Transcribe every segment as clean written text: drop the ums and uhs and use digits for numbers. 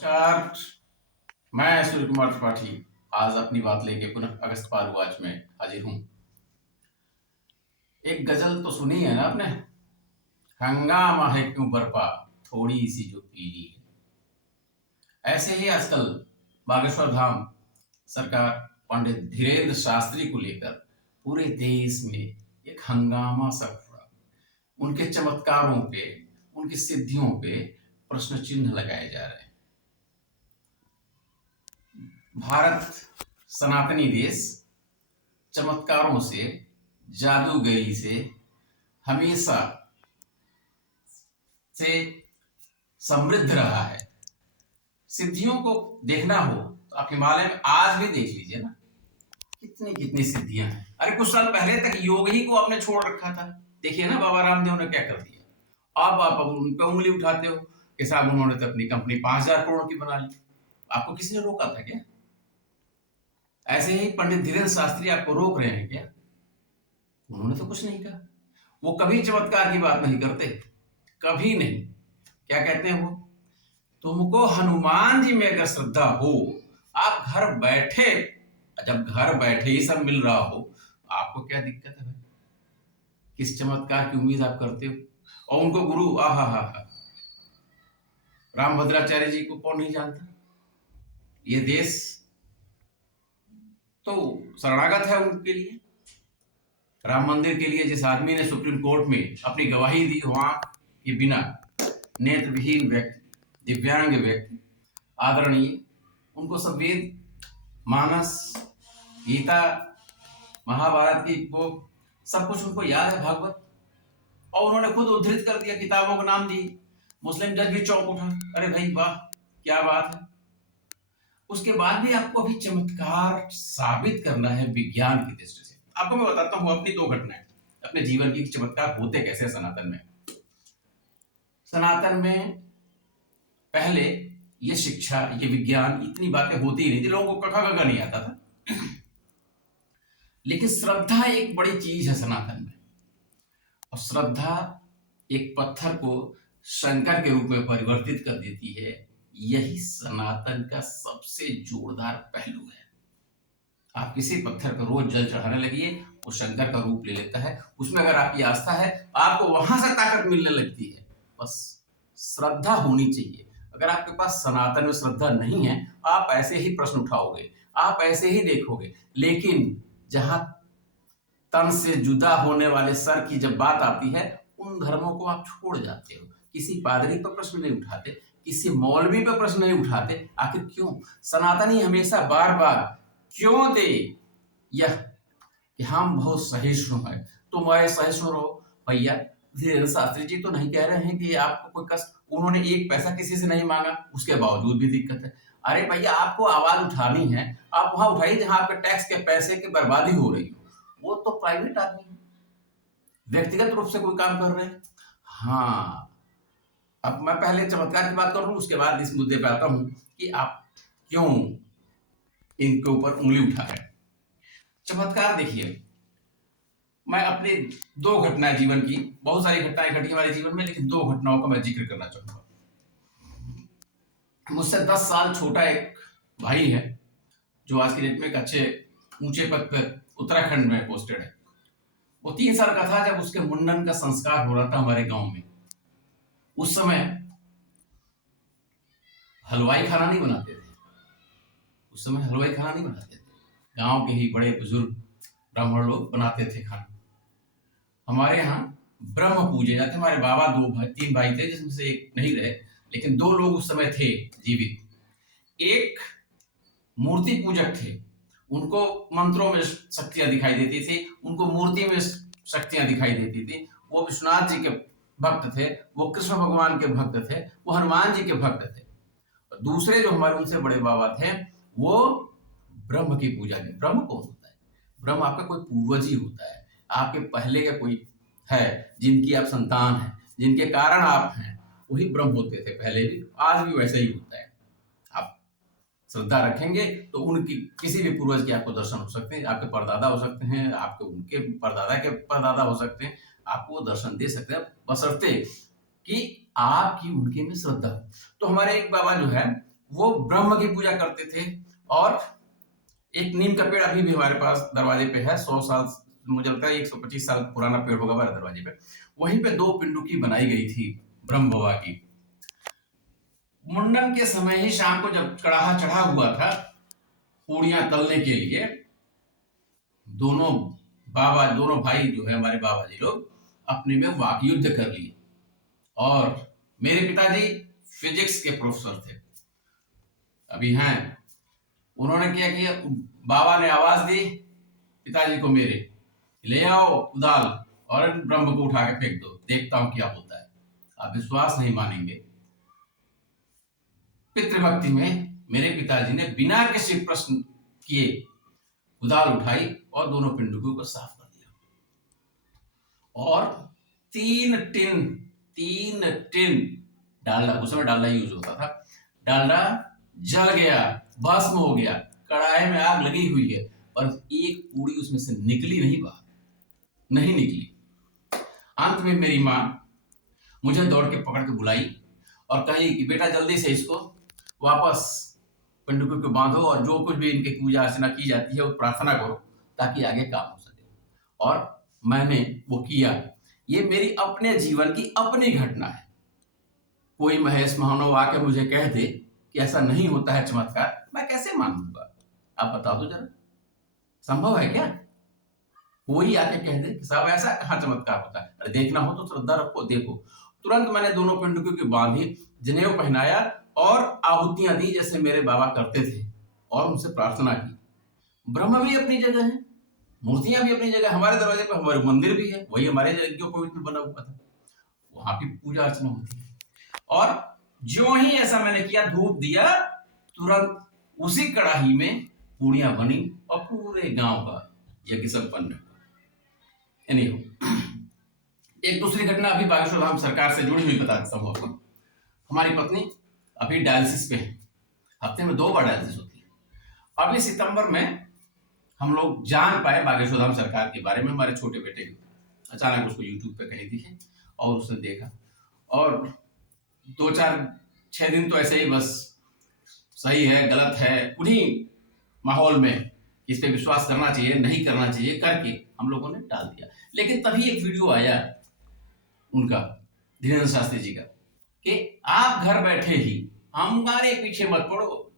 नमस्कार। मैं सूर्य कुमार त्रिपाठी आज अपनी बात लेके पुनः अगस्त पारूआज में हाजिर हूँ। एक गजल तो सुनी है ना आपने, हंगामा है क्यों बरपा थोड़ी सी जो पीली है। ऐसे ही आजकल बागेश्वर धाम सरकार पंडित धीरेन्द्र शास्त्री को लेकर पूरे देश में एक हंगामा सा हुआ। उनके चमत्कारों पे, उनकी सिद्धियों पे प्रश्न चिन्ह लगाए जा रहे हैं। भारत सनातनी देश चमत्कारों से, जादूगरी से हमेशा से समृद्ध रहा है। सिद्धियों को देखना हो तो आप हिमालय में आज भी देख लीजिए ना, कितनी कितनी सिद्धियां हैं। अरे कुछ साल पहले तक योग ही को आपने छोड़ रखा था। देखिए ना बाबा रामदेव ने क्या कर दिया। अब आप उन पे उंगली उठाते हो कि साहब उन्होंने तो अपनी कंपनी 5,000 करोड़ की बना ली। आपको किसी ने रोका था क्या? ऐसे ही पंडित धीरेन्द्र शास्त्री आपको रोक रहे हैं क्या? उन्होंने तो कुछ नहीं कहा। वो कभी चमत्कार की बात नहीं करते, कभी नहीं। क्या कहते हैं वो? तुमको हनुमान जी में अगर श्रद्धा हो, आप घर बैठे, जब घर बैठे ही सब मिल रहा हो, आपको क्या दिक्कत है? किस चमत्कार की उम्मीद आप करते हो? और उनको गुरु आहा रामभद्राचार्य जी को कौन नहीं जानता? ये देश तो शरणागत है उनके लिए। राम मंदिर के लिए जिस आदमी ने सुप्रीम कोर्ट में अपनी गवाही दी, वहां के बिना, नेत्रविहीन व्यक्ति, दिव्यांग व्यक्ति, आदरणीय, उनको सब वेद, मानस, गीता, महाभारत की वो सब कुछ उनको याद है, भागवत, और उन्होंने खुद उद्धृत कर दिया, किताबों का नाम दिए। मुस्लिम जज भी चौंक उठा, अरे भाई वाह क्या बात है। उसके बाद भी आपको अभी चमत्कार साबित करना है विज्ञान की दृष्टि से। आपको मैं बताता हूं अपनी 2 घटनाएं अपने जीवन की, चमत्कार होते कैसे सनातन में। सनातन में पहले ये शिक्षा, ये विज्ञान, इतनी बातें होती ही नहीं थी, लोगों को कखा गगा नहीं आता था। लेकिन श्रद्धा एक बड़ी चीज है सनातन में, और श्रद्धा एक पत्थर को शंकर के रूप में परिवर्तित कर देती है। यही सनातन का सबसे जोरदार पहलू है। आप किसी पत्थर पर रोज जल चढ़ाने लगिए, वो शंकर का रूप ले लेता है। उसमें अगर आपकी आस्था है, आपको वहां से ताकत मिलने लगती है। बस श्रद्धा होनी चाहिए। अगर आपके पास सनातन में श्रद्धा नहीं है, आप ऐसे ही प्रश्न उठाओगे, आप ऐसे ही देखोगे। लेकिन जहां तन से जुदा होने वाले सर की जब बात आती है, उन धर्मों को आप छोड़ जाते हो। किसी पादरी पर प्रश्न नहीं उठाते, किसी मौलवी पर प्रश्न नहीं उठाते। आखिर क्यों? सनातनी हमेशा बार बार क्यों दे यह कि हम बहुत सहिष्णु हैं, तुम सहिष्णु रहो। भैया धीरेन्द्र शास्त्री जी तो नहीं कह रहे हैं कि आपको कोई कष्ट, उन्होंने एक पैसा किसी से नहीं मांगा, उसके बावजूद भी दिक्कत है। अरे भैया आपको आवाज उठानी है, आप वहां उठाइए जहां आपके टैक्स के पैसे की बर्बादी हो रही हो। वो तो प्राइवेट आदमी है, व्यक्तिगत रूप से कोई काम कर रहे हैं। हाँ, अब मैं पहले चमत्कार की बात कर रहा हूं, उसके बाद इस मुद्दे पे आता हूं कि आप क्यों इनके ऊपर उंगली उठा रहे हैं। चमत्कार देखिए, मैं अपनी 2 घटनाएं जीवन की, बहुत सारी घटनाएं घटी हमारे जीवन में, लेकिन 2 घटनाओं का मैं जिक्र करना चाहूंगा। मुझसे 10 साल छोटा एक भाई है, जो आज की डेट में एक अच्छे ऊंचे पद पर उत्तराखंड में पोस्टेड है। वो 3 साल का था जब उसके मुंडन का संस्कार हो रहा था हमारे गांव में। उस समय हलवाई खाना नहीं बनाते थे, उस समय हलवाई खाना नहीं बनाते थे, गांव के ही बड़े बुजुर्ग ब्राह्मण लोग बनाते थे खाना। हमारे यहाँ ब्रह्म पूजे जाते। हमारे बाबा 3 भाई थे, जिसमें से एक नहीं रहे, लेकिन 2 लोग उस समय थे जीवित। एक मूर्ति पूजक थे, उनको मंत्रों में शक्तियां दिखाई देती थी, उनको मूर्ति में शक्तियां दिखाई देती थी। वो विश्वनाथ जी के भक्त थे, वो कृष्ण भगवान के भक्त थे, वो हनुमान जी के भक्त थे। दूसरे जो हमारे उनसे बड़े बाबा थे, वो ब्रह्म की पूजा में। ब्रह्म कौन होता है? ब्रह्म आपका कोई पूर्वज ही होता है, आपके पहले का कोई है, जिनकी आप संतान है, जिनके कारण आप हैं, वही ब्रह्म होते थे पहले भी, आज भी वैसे ही होता है। आप श्रद्धा रखेंगे तो उनकी किसी भी पूर्वज के आपको दर्शन हो सकते हैं, आपके परदादा हो सकते हैं, आपके उनके परदादा के परदादा हो सकते हैं, आपको वो दर्शन दे सकते हैं, बशर्ते कि आपकी उनके में श्रद्धा हो। तो हमारे एक बाबा जो है, वो ब्रह्म की पूजा करते थे। और एक नीम का पेड़ अभी भी हमारे पास दरवाजे पे है, 100 साल, मुझे लगता है 125 साल पुराना पेड़ होगा हमारे दरवाजे पे। वहीं पे 2 पिंडुकी बनाई गई थी ब्रह्म बाबा की। मुंडन के समय ही शाम को जब कड़ाहा चढ़ा हुआ था पूड़ियां तलने के लिए, दोनों दोनों भाई जो है हमारे बाबा जी लोग अपने में वाक युद्ध कर लिए। और मेरे पिताजी फिजिक्स के प्रोफेसर थे, अभी हैं। उन्होंने क्या किया, बाबा ने आवाज दी पिताजी को मेरे, ले आओ कुदाल और ब्रह्म को उठा के फेंक दो, देखता हूं क्या होता है। आप विश्वास नहीं मानेंगे, पितृभक्ति में मेरे पिताजी ने बिना किसी प्रश्न किए कुदाल उठाई और दोनों पिंडुकों को साफ कर दिया। और 3 टिन डालडा, उस समय डालडा यूज होता था, डालडा जल गया, भस्म हो गया, कढ़ाई में आग लगी हुई है, और एक पूड़ी उसमें से निकली नहीं, बाहर नहीं निकली। अंत में मेरी माँ मुझे दौड़ के पकड़ के बुलाई और कही कि बेटा जल्दी से इसको वापस पिंडुकों को बांधो और जो कुछ भी इनकी पूजा अर्चना की जाती है वो प्रार्थना करो ताकि आगे काम हो सके। और मैंने वो किया। ये मेरी अपने जीवन की अपनी घटना है। कोई महेश महानव आके मुझे कह दे कि ऐसा नहीं होता है चमत्कार, मैं कैसे मान लूंगा? आप बता दो जरा, संभव है क्या? कोई आके कह दे कि साहब ऐसा कहाँ चमत्कार होता है? अरे देखना हो तो श्रद्धा रखो, देखो। तुरंत मैंने दोनों पिंडुकों की बांधी, जनेऊ पहनाया और आहुतियां दी जैसे मेरे बाबा करते थे, और उनसे प्रार्थना की। ब्रह्म भी अपनी जगह है, मूर्तियां भी अपनी जगह, हमारे दरवाजे पर हमारे मंदिर भी है, वही हमारे यज्ञोपवीत में बना हुआ था, वहां भी पूजा अर्चना होती है। और जो ही ऐसा मैंने किया, धूप दिया, तुरंत उसी कड़ाही में पूड़ियां बनी और पूरे गांव का यज्ञ संपन्न हुआ। एक दूसरी घटना अभी बागेश्वर धाम सरकार से जुड़ी हुई बता देता हूँ आपको। हमारी पत्नी अभी डायलिसिस पे है, हफ्ते में 2 बार डायलिसिस होती है। अभी सितंबर में हम लोग जान पाए बागेश्वर धाम सरकार के बारे में। हमारे छोटे बेटे अचानक उसको यूट्यूब पे कहीं दिखे और उसने देखा, और 2-4-6 दिन तो ऐसे ही बस सही है गलत है उन्हीं माहौल में इस पे विश्वास करना चाहिए नहीं करना चाहिए करके हम लोगों ने डाल दिया। लेकिन तभी एक वीडियो आया उनका, धीरेन्द्र शास्त्री जी का, कि आप घर बैठे ही, हमारे पीछे मत पड़ो,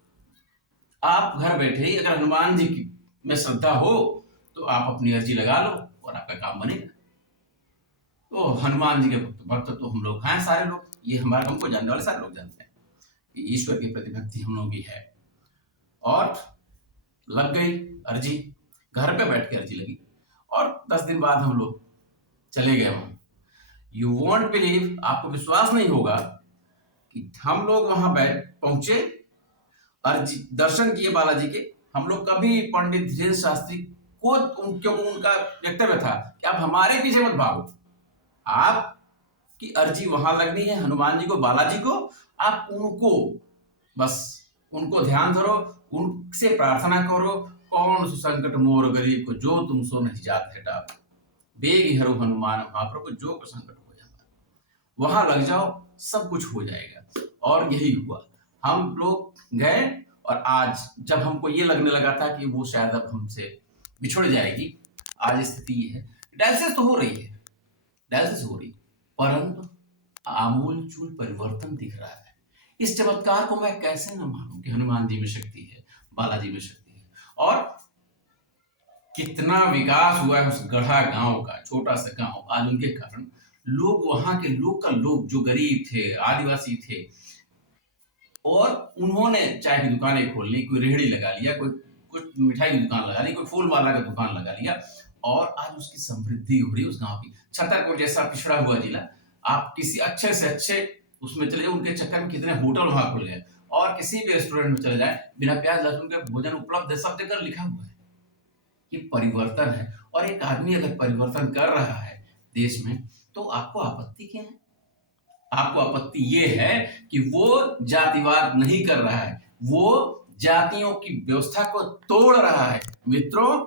आप घर बैठे ही अगर हनुमान जी की में श्रद्धा हो तो आप अपनी अर्जी लगा लो और आपका काम बनेगा। तो हनुमान जी के भक्त तो हम लोग हैं, सारे लोग, ये हमारे हमको जानने वाले सारे लोग जानते हैं कि ईश्वर की प्रतिभक्ति हम लोगों की है। और लग गई अर्जी, घर पे बैठ के अर्जी लगी, और 10 दिन बाद हम लोग चले गए वहां। यू वॉन्ट बिलीव, आपको विश्वास नहीं होगा कि हम लोग वहां पहुंचे, अर्जी दर्शन किए बालाजी के। हम लोग कभी पंडित धीरेन्द्र शास्त्री को, क्योंकि उनका वक्तव्य था कि आप हमारे पीछे मत भागो, आपकी अर्जी वहां लगनी है हनुमान जी को, बालाजी को, आप उनको बस उनको ध्यान धरो, उनसे प्रार्थना करो, कौन सो संकट मोर गरीब को, जो तुम सो नहीं जात है डाब, बेग हरो हनुमान महाप्रभु, जो को संकट हो जाता, वहां लग जाओ, सब कुछ हो जाएगा। और यही हुआ, हम लोग गए, और आज जब हमको ये लगने लगा था कि वो शायद अब हमसे बिछुड़ जाएगी, आज स्थिति ये है, डायलिसिस तो हो रही है, डायलिसिस हो रही, परंतु आमूल चूल परिवर्तन दिख रहा है। इस चमत्कार को मैं कैसे न मानूं कि हनुमान जी में शक्ति है, बालाजी में शक्ति है। और कितना विकास हुआ है उस गढ़ा गांव का, छोटा सा गांव, आज उनके कारण लोग, वहां के लोकल लोग जो गरीब थे, आदिवासी थे, और उन्होंने चाय की दुकानें खोल ली, कोई रेहड़ी लगा लिया, कोई कुछ मिठाई की दुकान लगा ली, कोई फूल माला का दुकान लगा लिया, और आज उसकी समृद्धि हो रही है उस गांव की। छतरपुर जैसा पिछड़ा हुआ जिला, आप किसी अच्छे से अच्छे उसमें चले जाए, उनके चक्कर में कितने होटल वहां खुल गए, और किसी भी रेस्टोरेंट में चले जाए, बिना प्याज लहसुन के भोजन उपलब्ध है, सब जगह लिखा हुआ है। ये परिवर्तन है, और एक आदमी अगर परिवर्तन कर रहा है देश में, तो आपको आपत्ति क्या है? आपको आपत्ति ये है कि वो जातिवाद नहीं कर रहा है, वो जातियों की व्यवस्था को तोड़ रहा है। मित्रों,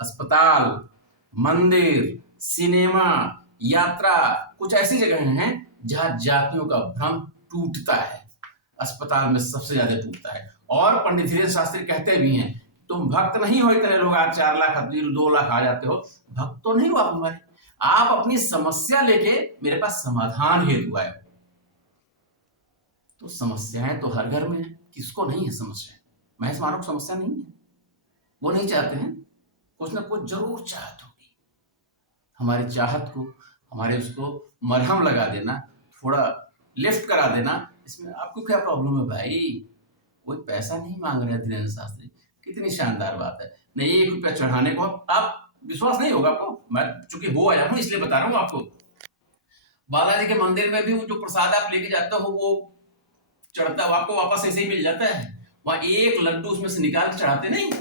अस्पताल, मंदिर, सिनेमा, यात्रा, कुछ ऐसी जगह हैं जहां जातियों का भ्रम टूटता है। अस्पताल में सबसे ज्यादा टूटता है। और पंडित धीरेन्द्र शास्त्री कहते भी हैं, तुम भक्त नहीं हो, इतने लोग आज 4 लाख 2 लाख आ जाते हो, भक्त तो नहीं हो आप हमारे, आप अपनी समस्या लेके मेरे पास समाधान हेतु आए। तो समस्याएं तो हर घर में है, किसको नहीं है समस्या? महेश मानव को समस्या नहीं है, वो नहीं चाहते हैं, कुछ ना कुछ जरूर चाहत होगी। हमारी चाहत को, हमारे उसको मरहम लगा देना, थोड़ा लिफ्ट करा देना, इसमें आपको क्या प्रॉब्लम है भाई? कोई पैसा नहीं मांग रहे हैं धीरेन्द्र शास्त्री, कितनी शानदार बात है। नहीं 1 रुपया चढ़ाने को आप विश्वास नहीं होगा आपको, मैं चूंकि हो आया हूं इसलिए बता रहा हूं आपको। बालाजी के मंदिर में भी वो जो प्रसाद आप लेके जाते हो वो चढ़ता है, आपको वापस ऐसे ही मिल जाता है। वहां 1 लड्डू उसमें से निकाल के चढ़ाते नहीं,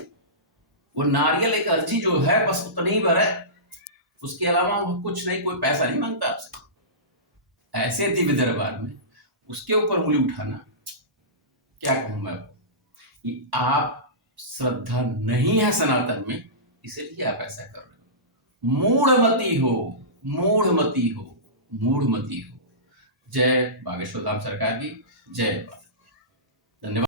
वो नारियल एक अर्जी जो है बस उतना ही भर है, उसके अलावा कुछ नहीं, कोई पैसा नहीं मांगता आपसे। ऐसे दिव्य दरबार में उसके ऊपर उंगली उठाना, क्या कहूं मैं आपको, कि आप श्रद्धा नहीं है सनातन में, इसलिए आप ऐसा कर रहे हो। मूढ़मती हो, मूढ़मती हो, मूढ़मती हो। जय बागेश्वर धाम सरकार की जय। धन्यवाद।